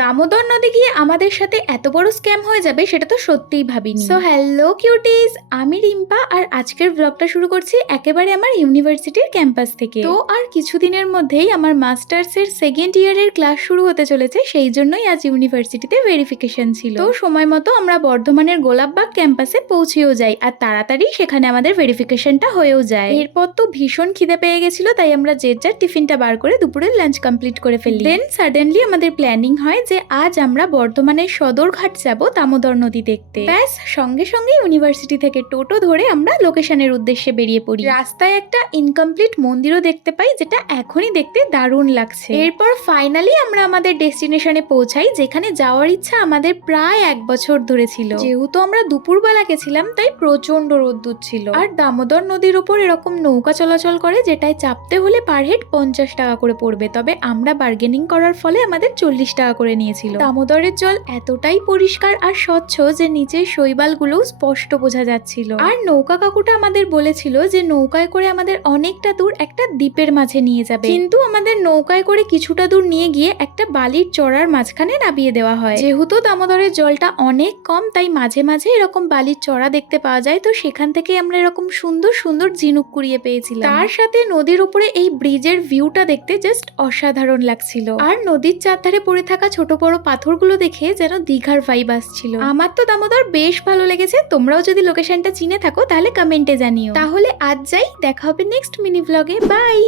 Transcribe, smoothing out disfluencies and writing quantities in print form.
দামোদর নদী গিয়ে আমাদের সাথে এত বড় স্ক্যাম হয়ে যাবে সেটা তো সত্যিই ভাবিনি। সো হ্যালো কিউটিজ, আমি রিম্পা আর আজকের ব্লগটা শুরু করছি একেবারে আমার ইউনিভার্সিটির ক্যাম্পাস থেকে। তো আর কিছুদিনের মধ্যেই আমার মাস্টার্সের সেকেন্ড ইয়ারের ক্লাস শুরু হতে চলেছে, সেই জন্যই আজ ইউনিভার্সিটিতে ভেরিফিকেশন ছিল। তো সময় মতো আমরা বর্ধমানের গোলাপবাগ ক্যাম্পাসে পৌঁছেও যাই আর তাড়াতাড়ি সেখানে আমাদের ভেরিফিকেশনটা হয়েও যায়। এরপর তো ভীষণ খিদে পেয়ে গেছিল, তাই আমরা যে যার টিফিনটা বার করে দুপুরের লাঞ্চ কমপ্লিট করে ফেলি। দেন সাডেনলি আমাদের প্ল্যানিং হয় যে আজ আমরা বর্ধমানের সদরঘাট যাব দামোদর নদী দেখতে। ব্যাস সঙ্গে সঙ্গে ইউনিভার্সিটি থেকে টোটো ধরে আমরা লোকেশনের উদ্দেশ্যে বেরিয়ে পড়ি। রাস্তায় একটা ইনকমপ্লিট মন্দিরও দেখতে পাই, যেটা এখনই দেখতে দারুণ লাগছে। এরপর ফাইনালি আমরা আমাদের ডেস্টিনেশনে পৌঁছাই, যেখানে যাওয়ার ইচ্ছা আমাদের প্রায় 1 বছর ধরে ছিল। যেহেতু আমরা দুপুরবেলা গেছিলাম তাই প্রচন্ড রোদ্দুর ছিল। আর দামোদর নদীর উপর এরকম নৌকা চলাচল করে, যেটায় চাপতে হলে পার হেড 50 টাকা করে পড়বে, তবে আমরা বার্গেনিং করার ফলে আমাদের 40 টাকা করে নিয়েছিল। দামোদরের জল এতটাই পরিষ্কার আর স্বচ্ছ যে নিচের শৈবালগুলো স্পষ্ট বোঝা যাচ্ছিল। আর নৌকা কাকুটা আমাদের বলেছিল যে নৌকায় করে আমাদের অনেকটা দূর একটা দ্বীপের মাঝে নিয়ে যাবে, কিন্তু আমাদের নৌকায় করে কিছুটা দূর নিয়ে গিয়ে একটা বালির চড়ার মাঝখানে নামিয়ে দেওয়া হয়। যেহেতু দামোদরের জলটা অনেক কম, তাই মাঝে মাঝে এরকম বালির চড়া দেখতে পাওয়া যায়। তো সেখান থেকে আমরা এরকম সুন্দর সুন্দর ঝিনুক কুড়িয়ে পেয়েছিলাম। তার সাথে নদীর উপরে এই ব্রিজের ভিউটা দেখতে জাস্ট অসাধারণ লাগছিল। আর নদীর চারধারে পড়ে থাকা ছোট বড় পাথরগুলো দেখে যেন দীঘার ভাইব আসছিল। আমার তো দামোদর বেশ ভালো লেগেছে। তোমরাও যদি লোকেশনটা চিনে থাকো তাহলে কমেন্টে জানিও। তাহলে আজ যাই, দেখা হবে নেক্সট মিনি ব্লগে। বাই।